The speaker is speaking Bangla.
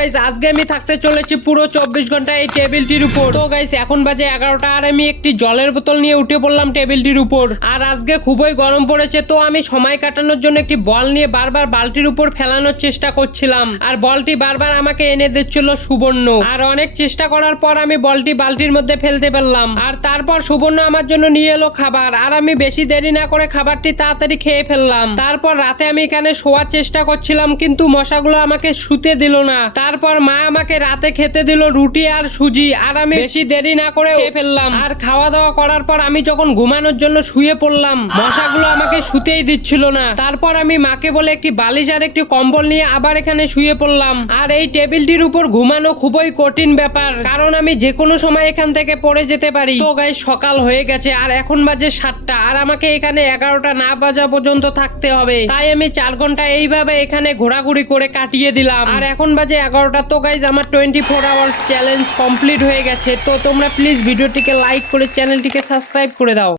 গাইস আজকে আমি থাকতে চলেছি পুরো 24 ঘন্টা এই টেবিলটির উপর। তো গাইস এখন বাজে 11টা আর আমি একটি জলের বোতল নিয়ে উঠে পড়লাম টেবিলটির উপর। আর আজকে খুবই গরম পড়েছে, তো আমি সময় কাটানোর জন্য একটি বল নিয়ে বারবার বালতির উপর ফেলানোর চেষ্টা করছিলাম। আর বলটি বারবার আমাকে এনে দিচ্ছিল সুবর্ণ। আর অনেক চেষ্টা করার পর আমি বলটি বালতির মধ্যে ফেলতে পারলাম। আর তারপর সুবর্ণ আমার জন্য নিয়ে এলো খাবার, আর আমি বেশি দেরি না করে খাবারটি তাড়াতাড়ি খেয়ে ফেললাম। তারপর রাতে আমি এখানে শোয়ার চেষ্টা করছিলাম, কিন্তু মশাগুলো আমাকে শুতে দিল না। তারপর মা আমাকে রাতে খেতে দিল রুটি আর সুজি, আর আমি বেশি দেরি না করে খেয়ে ফেললাম। আর খাওয়া দাওয়া করার পর আমি যখন ঘুমানোর জন্য শুয়ে পড়লাম, মশাগুলো আমাকে শুতেই দিচ্ছিল না। তারপর আমি মাকে বলে একটি বালিশ আর একটি কম্বল নিয়ে আবার এখানে শুয়ে পড়লাম। আর এই টেবিলটির উপর ঘুমানো খুবই কঠিন ব্যাপার, কারণ আমি যে কোনো সময় এখান থেকে পড়ে যেতে পারি। তো গাইস সকাল হয়ে গেছে আর এখন বাজে 7টা, আর আমাকে এখানে 11টা না বাজা পর্যন্ত থাকতে হবে। তাই আমি 4 ঘন্টা এইভাবে এখানে ঘোরাঘুরি করে কাটিয়ে দিলাম। আর এখন বাজে 11টা। তো গাইস আমার 24 আওয়ার্স চ্যালেঞ্জ কমপ্লিট হয়ে গেছে। তো তোমরা প্লিজ ভিডিওটিকে লাইক করে চ্যানেলটিকে সাবস্ক্রাইব করে দাও।